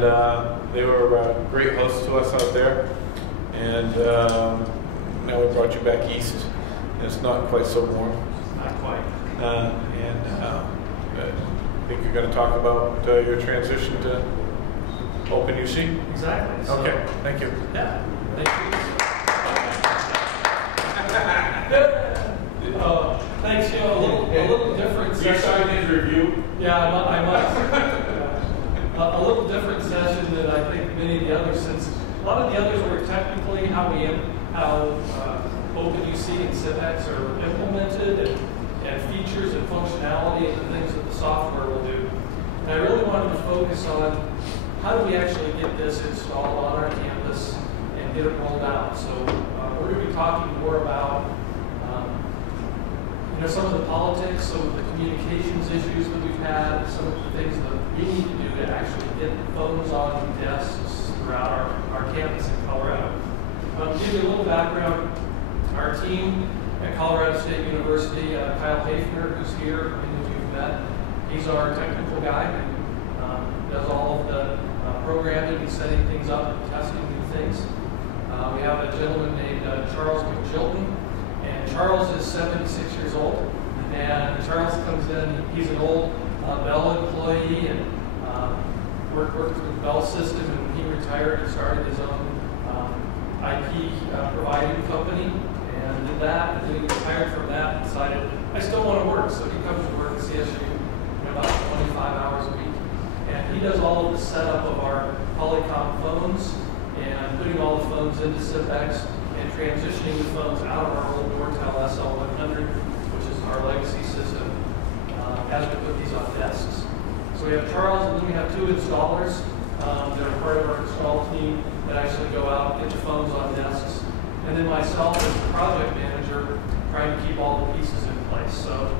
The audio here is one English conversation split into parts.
They were great hosts to us out there, and now we brought you back east. And it's not quite so warm. Not quite. I think you're going to talk about your transition to openUC. Exactly. So, okay, thank you. Yeah, thank you. Thanks. You know, a little different session. You signed his review? Yeah, I must. A little different session than I think many of the others, since a lot of the others were technically how openUC and CivX are implemented and features and functionality and the things that the software will do. And I really wanted to focus on how do we actually get this installed on our campus and get it rolled out. So we're going to be talking more about some of the politics, some of the communications issues that we've had, some of the things that we need to do to actually get phones on desks throughout our campus in Colorado. To give you a little background, our team at Colorado State University, Kyle Hafner, who's here, many of you have met, he's our technical guy and does all of the programming and setting things up and testing new things. We have a gentleman named Charles McJilton. And Charles is 76 years old, and Charles comes in, he's an old Bell employee and worked with the Bell system, and when he retired, he started his own IP providing company, and did that, and then he retired from that and decided, I still want to work, so he comes to work at CSU about 25 hours a week, and he does all of the setup of our Polycom phones, and putting all the phones into CivX, and transitioning the phones out of our old Nortel SL100, which is our legacy system, as we put these on desks. So we have Charles, and then we have two installers that are part of our install team that actually go out and get the phones on desks. And then myself as the project manager, trying to keep all the pieces in place. So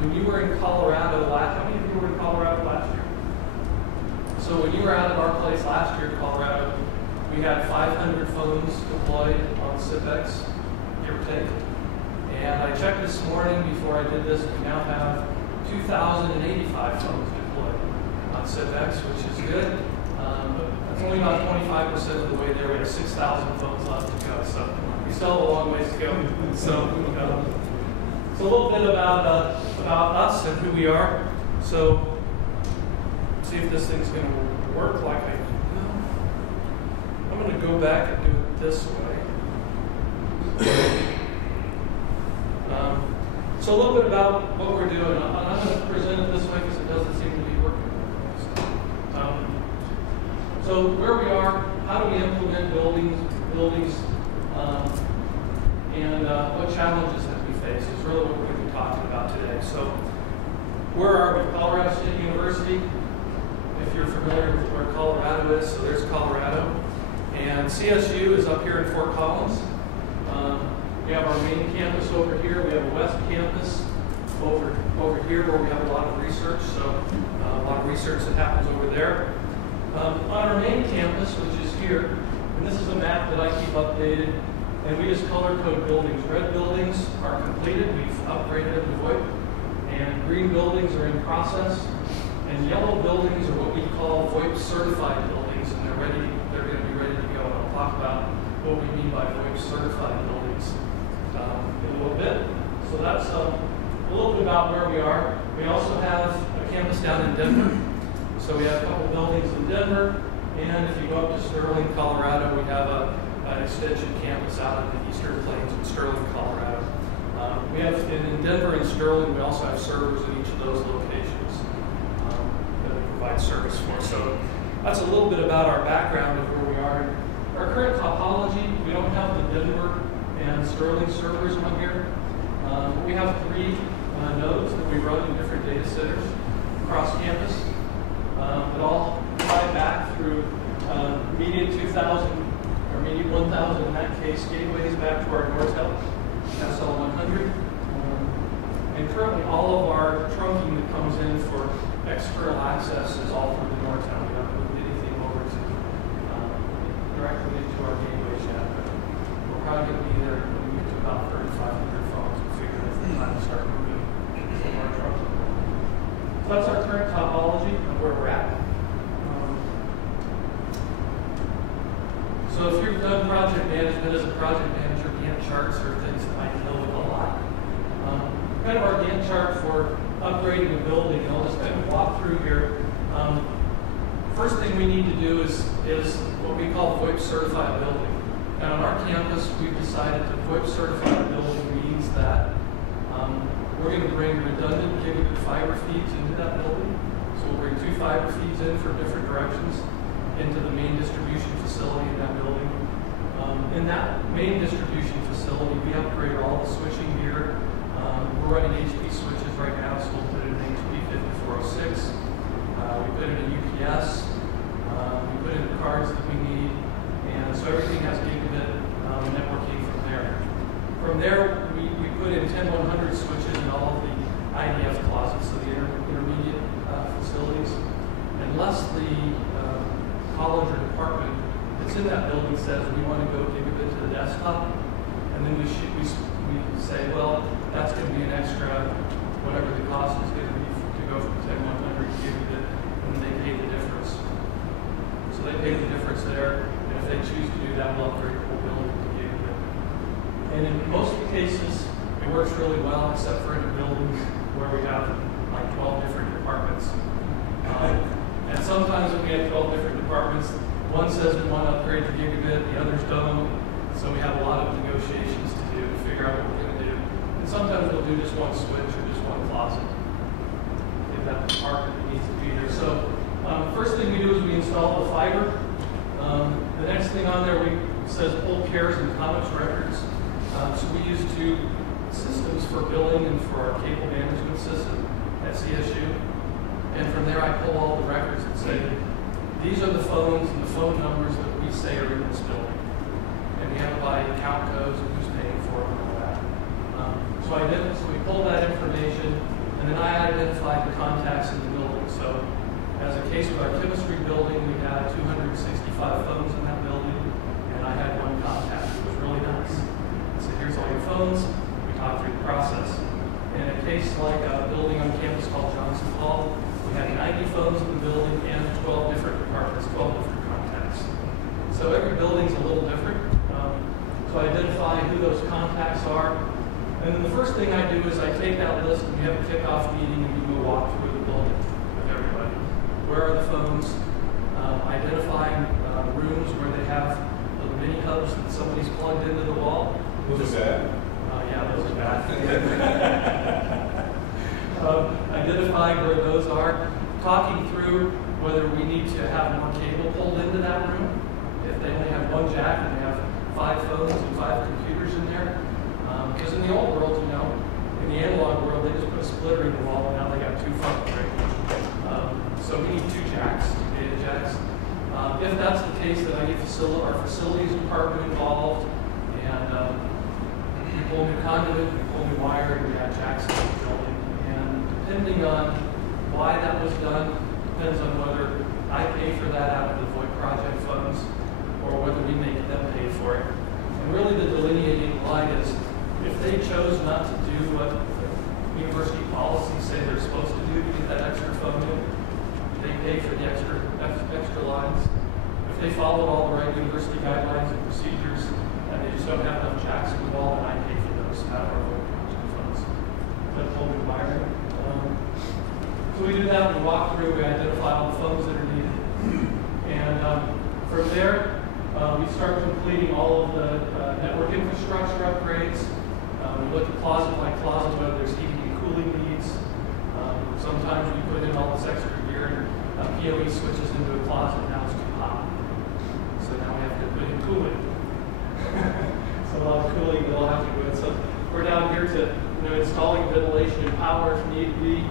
when you were in Colorado, how many of you were in Colorado last year? So when you were out of our place last year in Colorado, we had 500 phones deployed on CivX, give or take. And I checked this morning before I did this, we now have 2,085 phones deployed on CivX, which is good. But that's only about 25% of the way there. We have 6,000 phones left to go, so we still have a long ways to go. So it's a little bit about us and who we are. So see if this thing's going to work like I. I'm going to go back and do it this way. So a little bit about what we're doing. I'm not going to present it this way because it doesn't seem to be working. So where we are, how do we implement buildings, and what challenges have we faced is really what we're going to be talking about today. So where are we? Colorado State University. If you're familiar with where Colorado is, so there's Colorado. And CSU is up here in Fort Collins. We have our main campus over here. We have a west campus over here where we have a lot of research. So a lot of research that happens over there. On our main campus, which is here, and this is a map that I keep updated, and we just color code buildings. Red buildings are completed. We've upgraded them to VoIP. And green buildings are in process. And yellow buildings are what we call VoIP certified buildings, and they're going to be ready to go. And I'll talk about what we mean by VoIP certified buildings in a little bit. So that's a little bit about where we are. We also have a campus down in Denver. So we have a couple buildings in Denver, and if you go up to Sterling, Colorado, we have an extension campus out in the Eastern Plains in Sterling, Colorado. We have in Denver and Sterling, we also have servers in each of those locations that we provide service for. So that's a little bit about our background of where we are. Our current topology, we don't have the Denver and Sterling servers on here. We have 3 nodes that we run in different data centers across campus. It all tie back through Media 2000 or Media 1000 in that case, gateways back to our Nortel SL100. And currently all of our trunking that comes in for external access is all through the Nortel. We haven't moved anything over to directly into our gateways yet. But we're probably going to be there when we get to about 3,500 phones and figure out if it's time to start moving from our trunking. So that's our current topology of where we're at. So if you've done project management as a project manager, Gantt charts are things that might help a lot. Kind of our Gantt chart for upgrading a building, and I'll just kind of walk through here. First thing we need to do is what we call VoIP certified building. And on our campus, we've decided that VoIP certified building means that we're going to bring redundant gigabit fiber feeds into that building. So we'll bring 2 fiber feeds in from different directions into the main distribution facility in that building. In that main distribution facility, we upgrade all the switching gear. We're running HP switches right now, so we'll put in an HP 5406. We put in a UPS. We put in the cards that we need. And so everything has gigabit networking from there. From there, we put in 10100 switches in all of the IDF closets, so the intermediate facilities. Unless the college or department that's in that building says we want to go gigabit to the desktop, and then we say, well, that's going to be an extra, whatever the cost is going to be to go from 10100 to gigabit, and then they pay the difference. So they pay the difference there, and if they choose to do that, we'll upgrade the whole building to gigabit. And in most of the cases, it works really well, except for in a building where we have like 12 different departments. And sometimes when we have 12 different departments, one says we want to upgrade to gigabit, the others don't. So we have a lot of negotiations to do to figure out what we're going to do. And sometimes we'll do just one switch or just one closet if that department needs to be there. So first thing we do is we install the fiber. The next thing on there says pull cares and comments records. So we use 2 systems for billing and for our cable management system at CSU. And from there I pull all the records and say, these are the phones and the phone numbers that we say are in this building. And we have to buy account codes and who's paying for them and all that. So we pull that information, and then I identify the contacts in the building. So as a case with our chemistry building, we had 265 phones in that building, and I had 1 contact. It was really nice. So here's all your phones. We talked through the process. In a case like a building on campus called Johnson Hall, we had 90 phones in the building and 12 different departments, 12 different contacts. So every building's a little different. So I identify who those contacts are. And then the first thing I do is I take that list and we have a kickoff meeting and we do a walk through the building with everybody. Where are the phones? Identifying rooms where they have little mini hubs that somebody's plugged into the wall. Those are bad? Yeah, those are bad. Identifying where those are, talking through whether we need to have more cable pulled into that room. If they only have 1 jack and they have 5 phones and 5 computers in there. Because in the old world, in the analog world, they just put a splitter in the wall and now they got 2 phones, right? So we need 2 jacks, 2 data jacks. If that's the case, then I get our facilities department involved, and we pull new conduit, we pull new wire, and we add jacks in the building. And depending on why that was done, depends on whether I pay for that out of the VoIP project funds or whether we make them pay for it. And really the delineating line is if they chose not to do what university policies say they're supposed to do to get that extra phone in, they pay for the extra lines. If they followed all the right university guidelines and procedures and they just don't have enough jacks in the wall, then I pay for those out of our VoIP project funds. That's whole new wiring. So we do that, we walk through, we identify all the phones that are needed. And from there, we start completing all of the network infrastructure upgrades. We look at closet by closet, whether there's heating and cooling needs. Sometimes we put in all this extra gear and PoE switches into a closet, now it's too hot. So now we have to put in cooling. So a lot of cooling that will have to go in. So we're down here to installing ventilation and power if need be.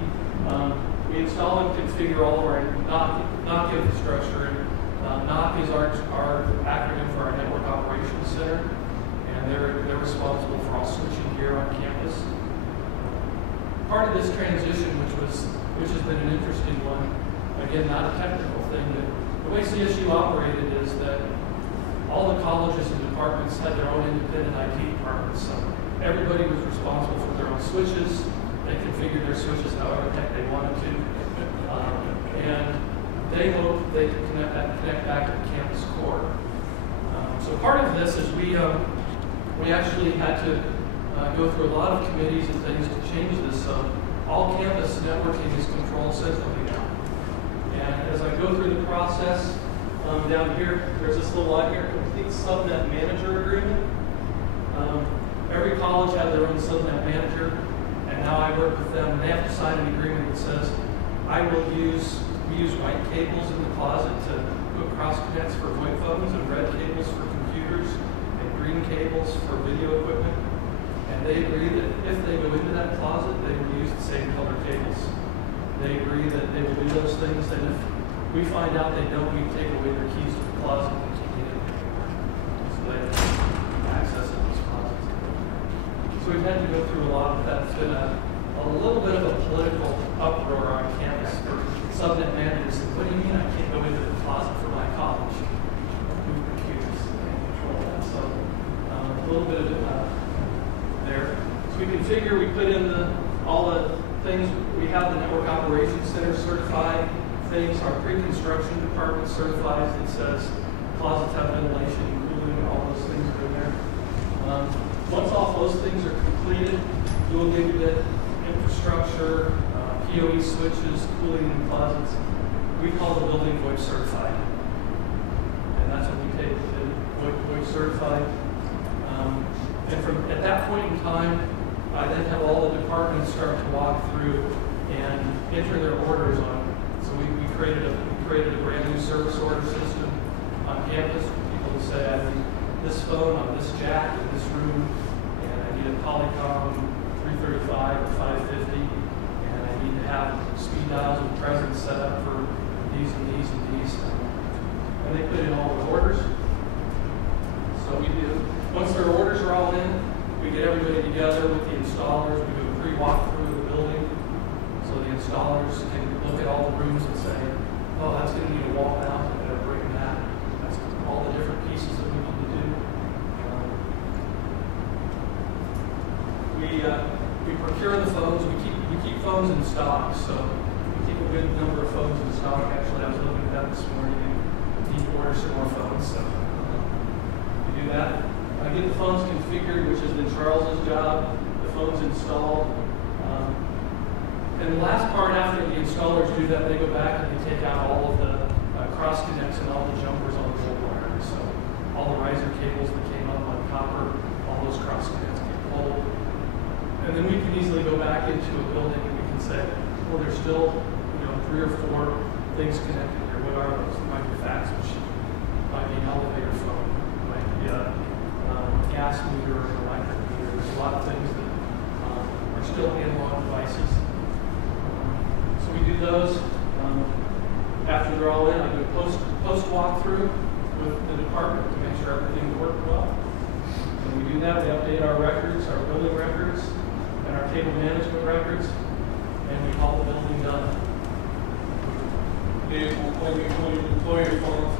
We install and configure all of our NOC infrastructure. And NOC is our acronym for our Network Operations Center, and they're responsible for all switching gear on campus. Part of this transition, which has been an interesting one, again, not a technical thing, but the way CSU operated is that all the colleges and departments had their own independent IT departments. So everybody was responsible for their own switches. They configured their switches however the heck they wanted to. And they hoped they could connect back to the campus core. So part of this is we actually had to go through a lot of committees and things to change this. All campus networking is controlled centrally now. And as I go through the process, down here, there's this little line here, complete subnet manager agreement. Every college has their own subnet manager, and now I work with them, and they have to sign an agreement that says, we use white cables in the closet to put cross connects for VoIP phones, and red cables for computers, and green cables for video equipment. And they agree that if they go into that closet, they will use the same color cables. They agree that they will do those things, and if we find out they don't, we take away their keys to the closet and can't get in anymore. So they have access to those closets. So we've had to go through a lot of that. It's been a little bit of a political uproar on campus for subnet managers. What do you mean I can't go into the closet for my college? Move computers and control that. So a little bit of there. So we configure, we put in all the things. We have the Network Operations Center certified things. Our pre-construction department certifies. It says closets have ventilation and cooling, and all those things are in there. Once all those things are completed, dual gigabit infrastructure, PoE switches, cooling in closets, we call the building VoIP certified. And that's what we take to VoIP certified. And from at that point in time, I then have all the departments start to walk through and enter their orders on. So we created a brand new service order system on campus for people to say, I need this phone on this jack in this room, and I need a Polycom 335 or 550, and I need to have speed dials with presence set up for these and these and these. And they put in all the orders. So we do. Once their orders are all in, we get everybody together with the installers. We do a pre-walkthrough of the building, so the installers can look at all the rooms and say, oh, that's going to need a wall mount, I better bring that. That's all the different pieces that we need to do. We procure the phones. We keep phones in stock, so we keep a good number of phones in stock. Actually, I was looking at that this morning and need to order some more phones. So we do that. I get the phones configured, which has been Charles's job. The phones installed. And the last part, after the installers do that, they go back and they take out all of the cross connects and all the jumpers on the old wire. So all the riser cables that came up on copper, all those cross connects get pulled. And then we can easily go back into a building and we can say, well, there's still 3 or 4 things connected here. What are those? It might be a fax machine, it might be an elevator phone, it might be a gas meter or an electric meter. There's a lot of things that are still analog devices. So we do those. After they're all in, I do a post walkthrough with the department to make sure everything worked well. When we do that, we update our records, our building records, and our cable management records, and we call the building done. When you deploy your phones,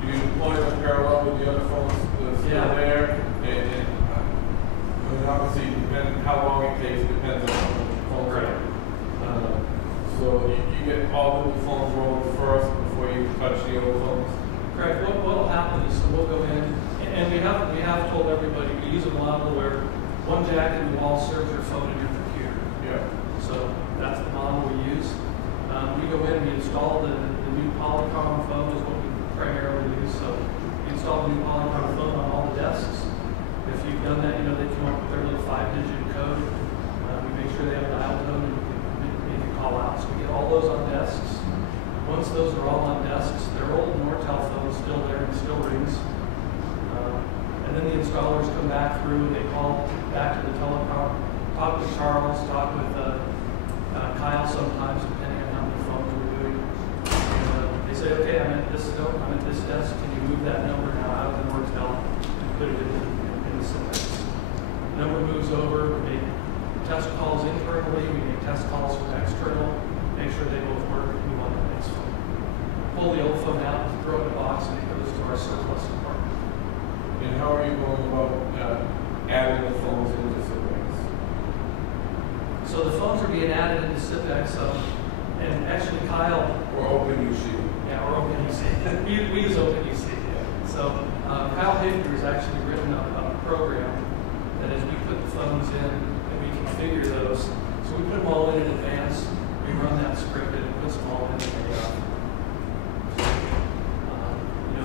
do you deploy them parallel with the other phones that are still there? And obviously, depending how long it takes, depends on the phone. Right. So you get all the new phones rolling first before you touch the old phones? Correct. What will happen is we'll go in, and we have told everybody, we use a model where one jack in the wall serves your phone and your computer. Yeah. So that's the model we use. We go in and we install the new Polycom phone is what we primarily use. So we install the new Polycom phone on all the desks. If you've done that, they come up with their little 5-digit code. We make sure they have dial tone and we can call out. So we get all those on desks. Once those are all on desks, their old Nortel phone is still there and still rings. And then the installers come back through and they call back to the telecom, talk with Charles, talk with Kyle sometimes, depending on how many phones we're doing. And they say, okay, I'm at this desk. Can you move that number now out of the Nortel and put it in the syntax? Number moves over. We make test calls internally. We make test calls from external. Make sure they both work. And move on to the next phone. Pull the old phone out, throw it in a box, and it goes to our surplus department. And how are you going about adding the phones into SIPEX? So the phones are being added into SIPEX, and actually Kyle... Or openUC. Yeah, or openUC. we use openUC. So So Kyle Hafer has actually written a program that as we put the phones in and we configure those, so we put them all in advance, we run that script and it puts them all in the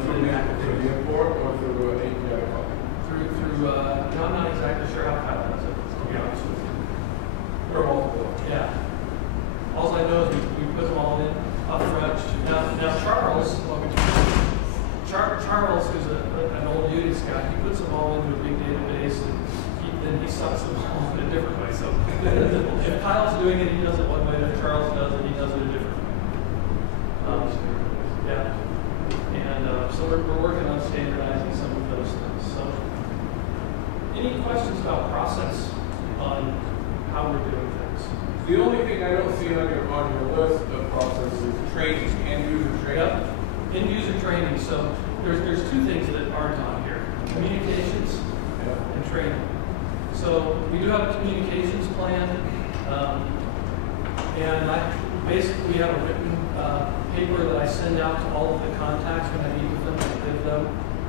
through the import or through an API call? I'm not exactly sure how Kyle does it, to be honest with you. Or multiple? Yeah. All I know is we put them all in up front. Now Charles, Charles, who's an old Unix guy, he puts them all into a big database and then he sucks them all in a different way. So if Kyle's doing it, he does it one way. If Charles does it, he does it a different way. Yeah. And so we're working on standardizing some of those things. So any questions about process on how we're doing things? The only thing I don't see on your list of processes is training, end-user training. Yep. End-user training. So there's two things that aren't on here: communications and training. So we do have a communications plan, and we have a written paper that I send out to all of the contacts when I meet with them and give them,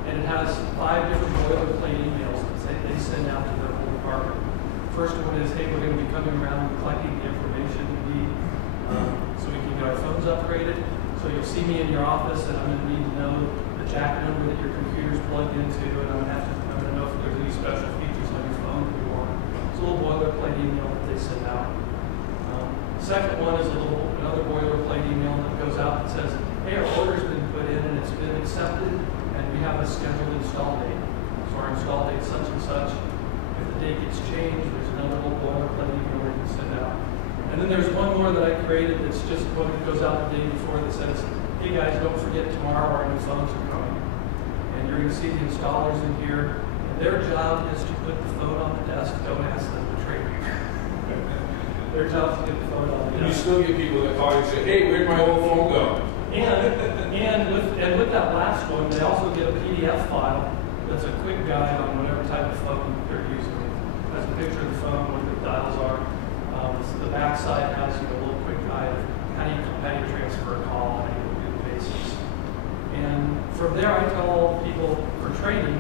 and it has 5 different boilerplate emails that they send out to their whole department. First one is, hey, we're going to be coming around and collecting the information we need so we can get our phones upgraded. So you'll see me in your office, and I'm going to need to know the jack number that your computer's plugged into, and I'm going to know if there's any special features on your phone that you want. It's a little boilerplate email that they send out. Second one is another boilerplate email that goes out that says, hey, our order's been put in and it's been accepted, and we have a scheduled install date. So our install date such and such. If the date gets changed, there's another little boilerplate email we can send out. And then there's one more that I created that's just one that goes out the day before that says, hey guys, don't forget tomorrow our new phones are coming. And you're going to see the installers in here. And their job is to put the phone on the desk. Don't ask them to trade you. Their job is to get the phone on the desk. And you still get people that call you and say, hey, where'd my old phone go? And with that last one, they also get a PDF file that's a quick guide on whatever type of phone they're using. It has a picture of the phone, what the dials are. The back side has a little quick guide of how do you transfer a call, how do you do the basics. And from there, I tell all people for training,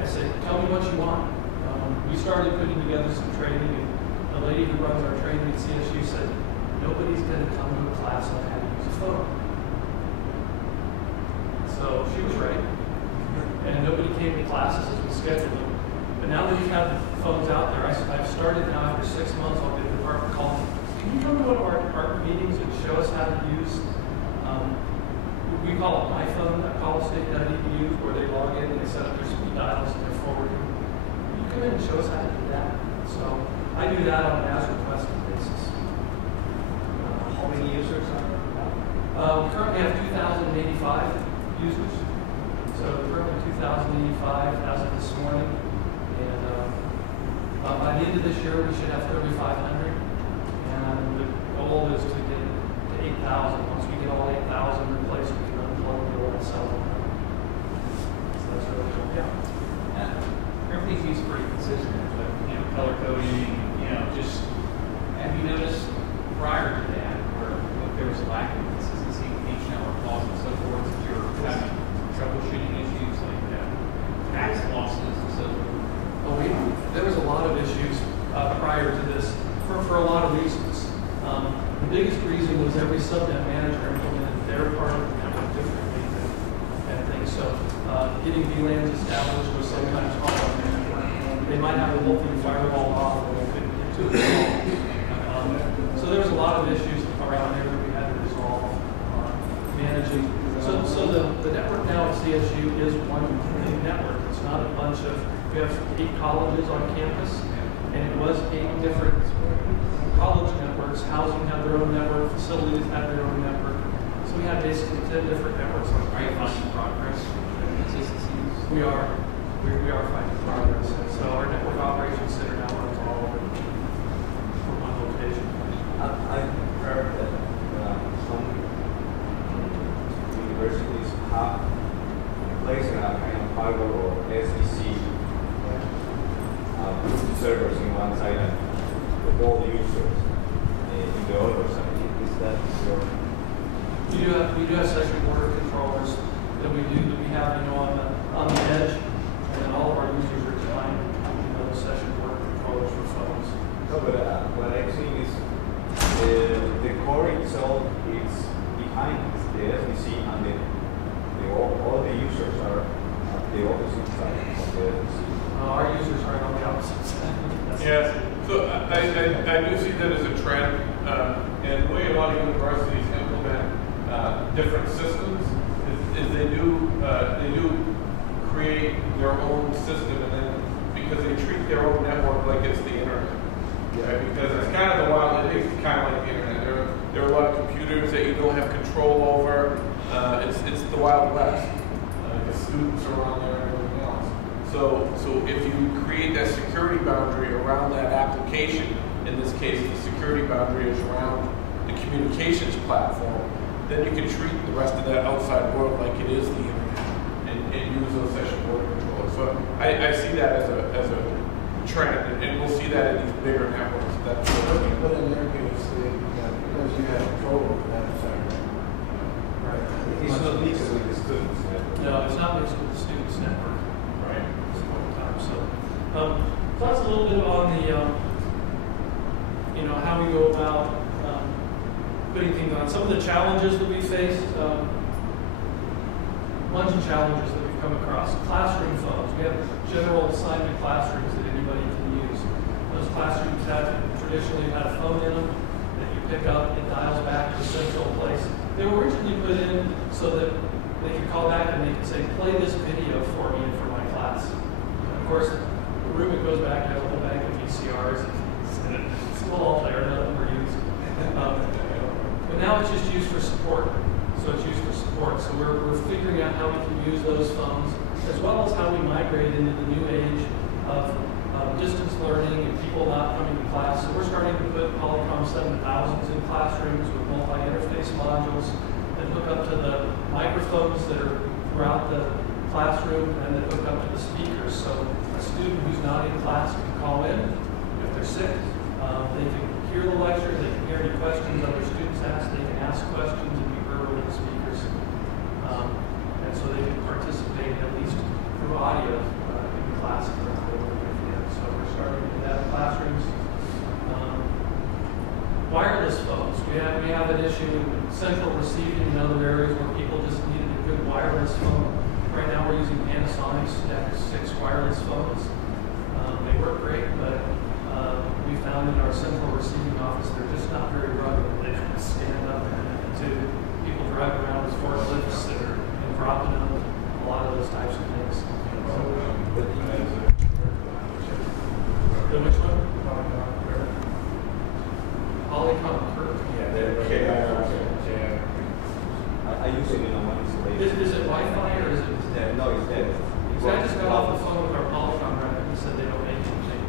I say, tell me what you want. We started putting together some training, and the lady who runs our training at CSU said, nobody's going to come to a class on how to use a phone. So she was right. And nobody came to classes as we scheduled them. But now that we have the phones out there, I've started now after 6 months, I'll get the department calling. Can you come to one of our department meetings and show us how to use, we call it my phone, callstate.edu, where they log in and they set up their speed dials and they're forwarding. Can you come in and show us how to do that? So I do that on an as-requested basis. How many users are there now? We currently have 2,085 users. So currently 2,085 as of this morning. And by the end of this year, we should have 3,500. And the goal is to get to 8,000. Once we get all 8,000 replaced, we can unplug the old and sell them. So that's really cool. Yeah. Everything seems pretty consistent, but color coding, just have you noticed prior to that where if there was a lack of consistency with each network calls and so forth, if you're having troubleshooting issues like tax losses and so forth? Oh, there was a lot of issues prior to this for a lot of reasons. The biggest reason was every subnet manager implemented their part of the network differently and things. So getting VLANs established was sometimes hard. They might have a whole thing firewall off and they couldn't get to it. So there was a lot of issues around there that we had to resolve managing. So the network now at CSU is one big network. It's not a bunch of, we have 8 colleges on campus, and it was 8 different college networks. Housing had their own network, facilities had their own network. So we had basically 10 different networks on campus. Are you finding progress and consistencies? We are finding progress. And so our network operations center now runs all over from one location. I've heard that some universities have placed a kind of fiber or SEC servers in one side and with all the users in the other side. Is that your? We do have session border controllers that we have, on the side of the others? Our users aren't on the opposite side. Yes, so I do see that as a trend, and the way a lot of universities implement different systems is they do create their own system, and then because they treat their own network like it's the internet. Yeah, because it's kind of the wild, it is kind of like the internet. There are a lot of computers that you don't have control over. It's the Wild West. The students are on there and everything else. So if you create that security boundary around that application, in this case the security boundary is around the communications platform, then you can treat the rest of that outside world like it is the internet and use those session border controllers. So I see that as a trend, and we'll see that in these bigger networks. That's what you put in there because you have control over that side. Right. It's not mixed with the students. No, it's not mixed with the students' network. right. At this point in time. So that's a little bit on the, how we go about putting things on. Some of the challenges that we faced, a bunch of challenges that we've come across. Classroom phones. We have general assignment classrooms that anybody can use. Those classrooms have traditionally had a phone in them that you pick up, it dials back to a central place. They were originally put in so that they could call back and they could say, play this video for me and for my class. And of course, the room it goes back has a whole bank of VCRs, and it's still all there, none of them are used. But now it's just used for support. So it's used for support. So we're figuring out how we can use those phones, as well as how we migrate into the new age of distance learning and people not coming to class. So we're starting to put Polycom 7000s in classrooms with multi-interface modules that hook up to the microphones that are throughout the classroom and that hook up to the speakers. So a student who's not in class can call in if they're sick. They can hear the lecture, they can hear any questions other students ask, they can ask questions and be heard over the speakers. And so they can participate at least through audio in class. So we're starting to do that in classrooms. Wireless phones. We have an issue in central receiving in other areas where people just needed a good wireless phone. Right now we're using Panasonic's X6 wireless phones. They work great, but we found in our central receiving office they're just not very rugged. They don't stand up to people drive around with forklifts that are dropping them, a lot of those types of things. Which one? Polycom Curve. I use it in one installation. Is it Wi-Fi or is it? No, it's dead. So I just got off the phone with our Polycom rep and he said they don't make anything.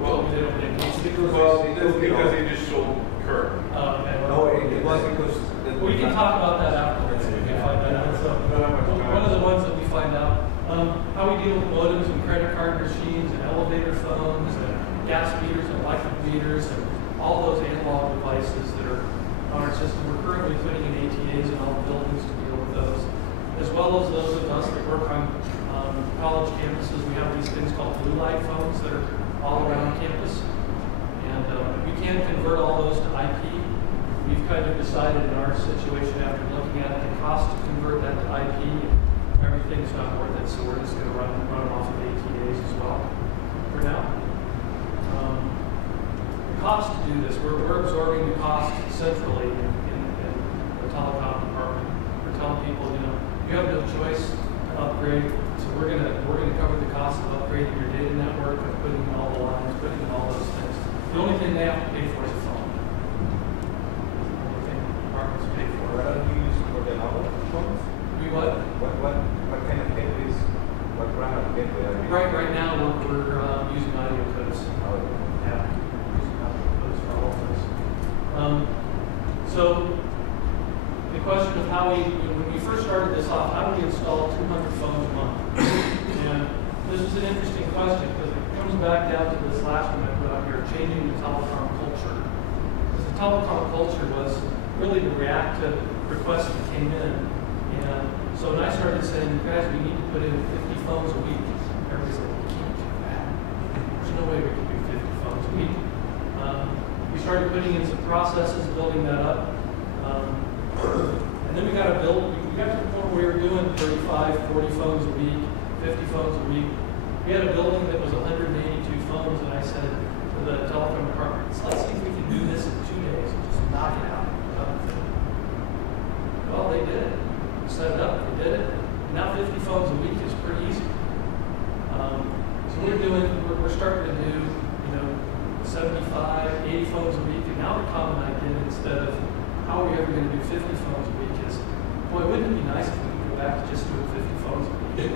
Well, they don't make anything. Well, that's because they just sold Kirk. Okay. No, it was because... We can talk about that afterwards if we can find that out. So, one of the ones that we find out, how we deal with modems and credit card machines and elevator phones and gas meters and electric meters and all those analog devices that are on our system. We're currently putting in ATAs in all the buildings to deal with those, as well as those of us that work on college campuses. We have these things called blue light phones that are all around campus. And we can convert all those to IP. We've kind of decided in our situation after looking at the cost to convert that to IP, everything's not worth it, so we're just going to run off of ATAs as well for now. The cost to do this, we're absorbing the cost centrally in the telecom department. We're telling people, you have no choice to upgrade, so we're gonna cover the cost of upgrading your data network, of putting in all the lines, putting in all those things. The only thing they have to pay for is a phone. The only thing the departments pay for. What are you using for the other phones? We what? What kind of gateways? What brand of gateway are you? Right now we're using audio codes. Oh, Yeah, using audio codes for all of those. So the question of how when we first started this off, how do we install 200 phones a month? And this is an interesting question because it comes back down to this last one I put out here, changing the telecom culture. Because the telecom culture was really to react to requests that came in. And so when I started saying, guys, we need to put in 50 phones a week, everybody's like, we can't do that. There's no way we can do 50 phones a week. We started putting in some processes, building that up. And then we got to build, we got to the point where we were doing 35, 40 phones a week, 50 phones a week. We had a building that was 182 phones, and I said to the telephone department, let's see if we can do this in 2 days and just knock it out. Well, they did it. We set it up, they did it. Now 50 phones a week is pretty easy. So we're starting to do, 75, 80 phones a week, and now the comment I get instead of how are we ever going to do 50 phones a week is, boy, wouldn't it be nice if we could go back to just doing 50 phones a week?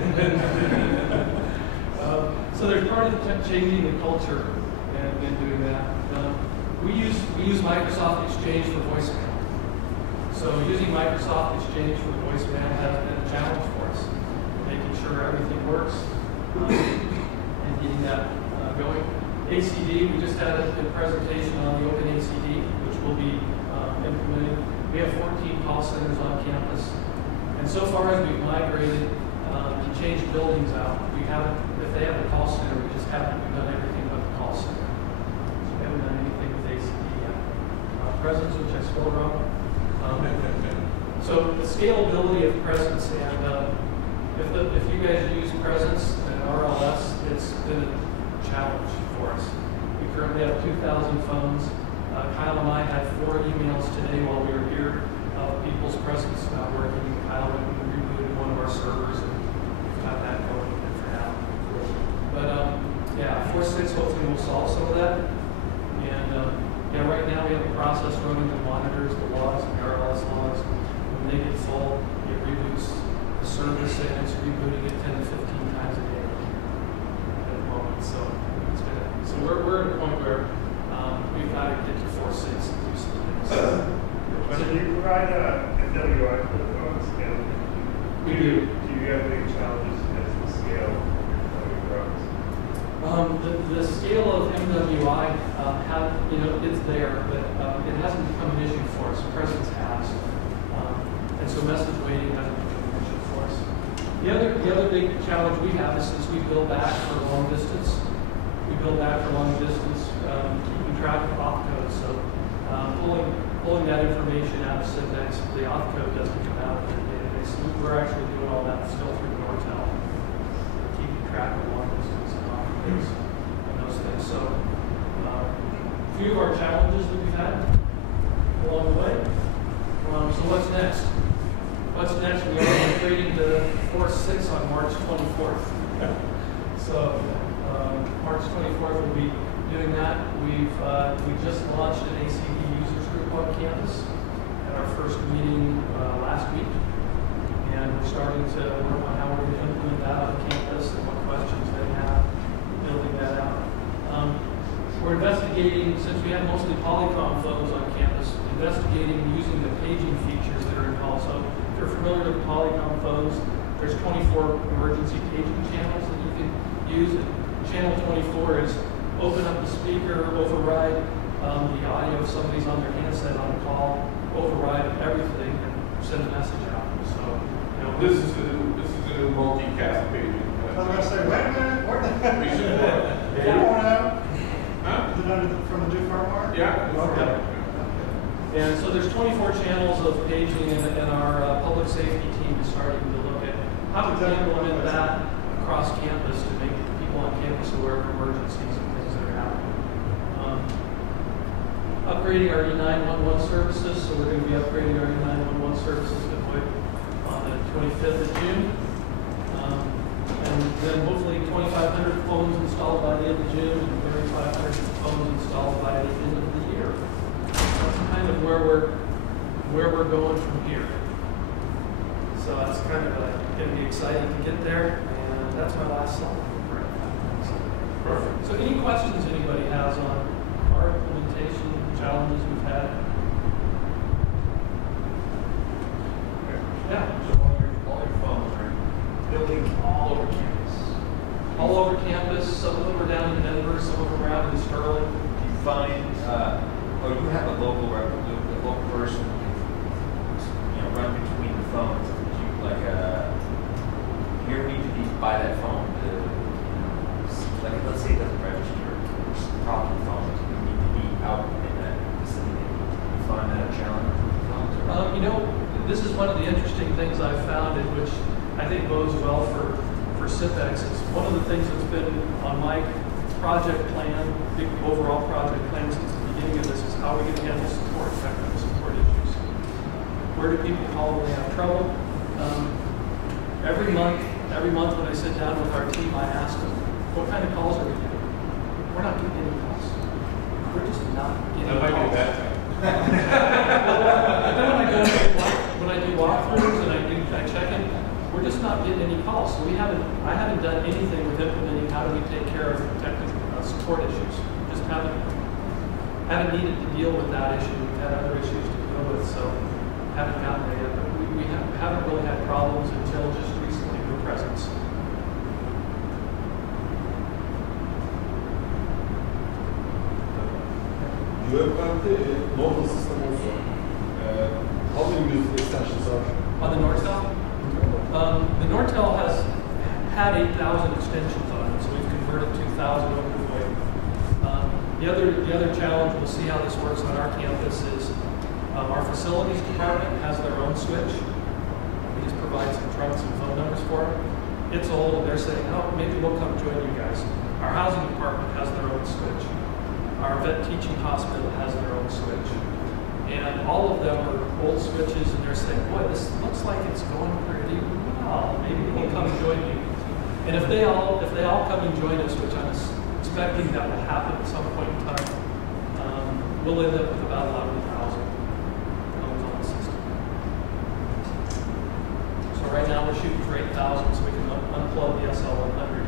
So there's part of changing the culture and doing that. We use Microsoft Exchange for voicemail. So using Microsoft Exchange for voicemail has been a challenge for us, making sure everything works and getting that going. ACD, we just had a presentation on the openUC, which will be implemented. We have 14 call centers on campus. And so far as we've migrated and changed buildings out, we haven't, if they have a call center, we just haven't done everything but the call center. So we haven't done anything with ACD yet. Presence, which I spoke on. So the scalability of Presence, and if you guys use Presence and RLS, it's been a challenge for us. We currently have 2,000 phones. Kyle and I had 4 emails today while we were here of people's Presence not working. Kyle went and rebooted one of our servers and got that going for now. But yeah, 4.6 hopefully will solve some of that. And yeah, right now we have a process running that monitors the logs and the RLS logs. When they get full, it reboots the service and it's rebooting it 10 to 15 times a day at the moment. So it's been, so we're at a point where we've got to get to 4.6 and do some things. So do you provide MWI for the phones? We do. Do you have any challenges as the scale grows? The scale of MWI, it's there, but it hasn't become an issue for us. Presence has. And so message waiting hasn't become an issue for us. The other big challenge we have is since we build back for long distance, keeping track of opcodes. So pulling that information out of Syntax, the opcode doesn't come out of the database. We're actually doing all that still through Nortel, keeping track of long distance and opcodes and those things. So a few of our challenges that we've had along the way. So what's next? What's next? We are migrating to 4.6 on March 24th. So March 24th we'll be doing that. We just launched an ACD users group on campus at our first meeting last week, and we're starting to work on how we're going to implement that on campus and what questions they have, building that out. We're investigating, since we have mostly Polycom phones on campus, investigating using the paging features that are involved. So if you're familiar with Polycom phones, there's 24 emergency paging channels that you can use. And channel 24 is open up the speaker, override the audio if somebody's on their handset on a call, override everything, and send a message out. So, this is a new multicast paging. I was going to say, wait a minute, where the heck? We should work. You want out? Huh? From the new firmware? Yeah. Okay. And so there's 24 channels of paging, and our public safety team is starting to look at how to implement that across campus to make people on campus aware of emergencies and things that are happening. Upgrading our E911 services, so we're going to be upgrading our E911 services deployed on the 25th of June. And then hopefully 2,500 phones installed by the end of June and 3,500 phones installed by the end of the year. That's kind of where we're going from here. So that's kind of going to be exciting to get there, and that's my last slide. Perfect. So any questions anybody has on our implementation challenges we've had? Yeah. So all your phones are buildings all over campus. All over campus. Some of them are down in Denver, some of them are out in Sterling. Do you find, you have a local person who can, run between the phones? Do you, here we need to be by that phone to, let's say it doesn't register, problem phones, we need to be out in that vicinity. Do you find that a challenge? This is one of the interesting things I've found, in which I think bodes well for for CIPEX is one of the things that's been on my project plan, big overall project plan since the beginning of this is how are we going to handle support, technical support issues. Where do people call when they have trouble? Every month when I sit down with our team, I ask them, what kind of calls are we getting? We're not getting any calls. We're just not getting That might calls. be that time. And then when I do walkthroughs and I check in, we're just not getting any calls. So I haven't done anything with implementing how do we take care of technical support issues. Just haven't needed to deal with that issue. We've had other issues to deal with, so haven't gotten there yet. But we haven't really had problems until just recently with presence. You have currently a local system also. How do you use the extensions are? On the Nortel? The Nortel has had 8,000 extensions on it, so we've converted 2,000 over to VoIP. The other challenge, we'll see how this works on our campus, is our facilities department has their own switch. We just provide some trunks and phone numbers for it. It's old, and they're saying, oh, maybe we'll come join you guys. Our housing department has their own switch. Our vet teaching hospital has their own switch. And all of them are old switches, and they're saying, boy, this looks like it's going pretty well. Maybe we'll come join you. And if they all come and join us, which I'm expecting that will happen at some point in time, we'll end up with about 11,000 phones on the system. So right now we're shooting for 8,000, so we can unplug the SL100.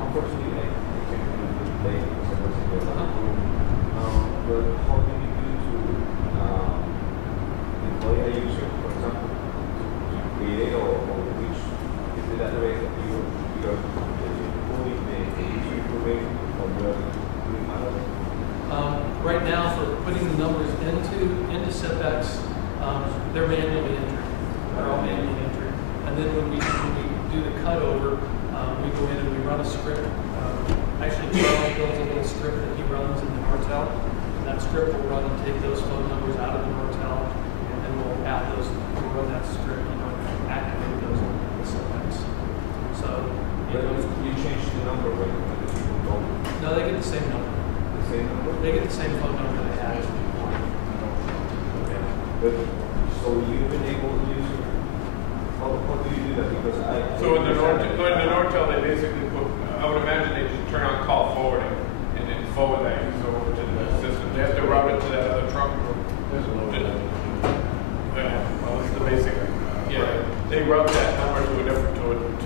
Unfortunately, I can't really play because I was in the room. But how do you do to deploy a user, for example, to create or which is the database that you are pulling the user information from the doing manually? Right now, for putting the numbers into CIPEX, they're manually entered. They're all manually entered. And then when we do the cutover, we go in and we run a script. Actually, Charles builds a little script that he runs in the Nortel. And that script will run and take those phone numbers out of the Nortel, and then we'll add those. We'll run that script, activate those in the CIPEX. So, But you change the number when the people don't. no, they get the same number. The same number? They get the same phone number they had. But so you've been able to use how do you do that? Because So in the Nortel, they basically put, I would imagine they just turn on call forwarding and then forward that user over to the system. They have to route it to that other trunk room. There's a little bit. Well, it's the basic. Yeah, they route that number to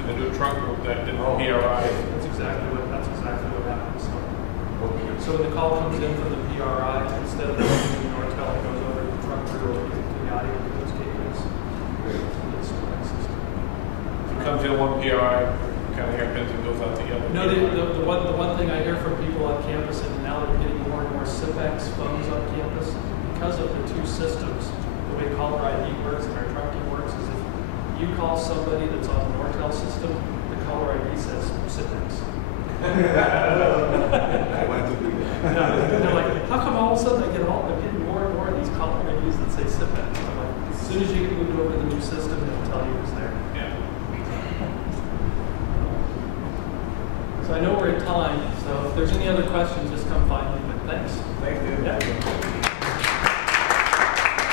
the new trunk group that did PRI. That's exactly what happens. So when the call comes in from the PRI, instead of going to the Nortel, it goes over to the trunk group to the audio to those gateways. It's that system. It comes in one PRI, kind of hairpins and goes out the other. No, the one thing I hear from people on campus, and now that we're getting more and more CIPEX phones on campus, because of the two systems, the way caller ID works and our trunking works is if you call somebody that's on the Nortel system, the caller ID says CIPEX. I want to do that. They're like, how come all of a sudden I'm getting more and more of these caller IDs that say CIPEX? I'm like, as soon as you get moved over to the new system, it'll tell you it's there. Yeah. So I know we're at time, so if there's any other questions, just come find me, but thanks. Thank you.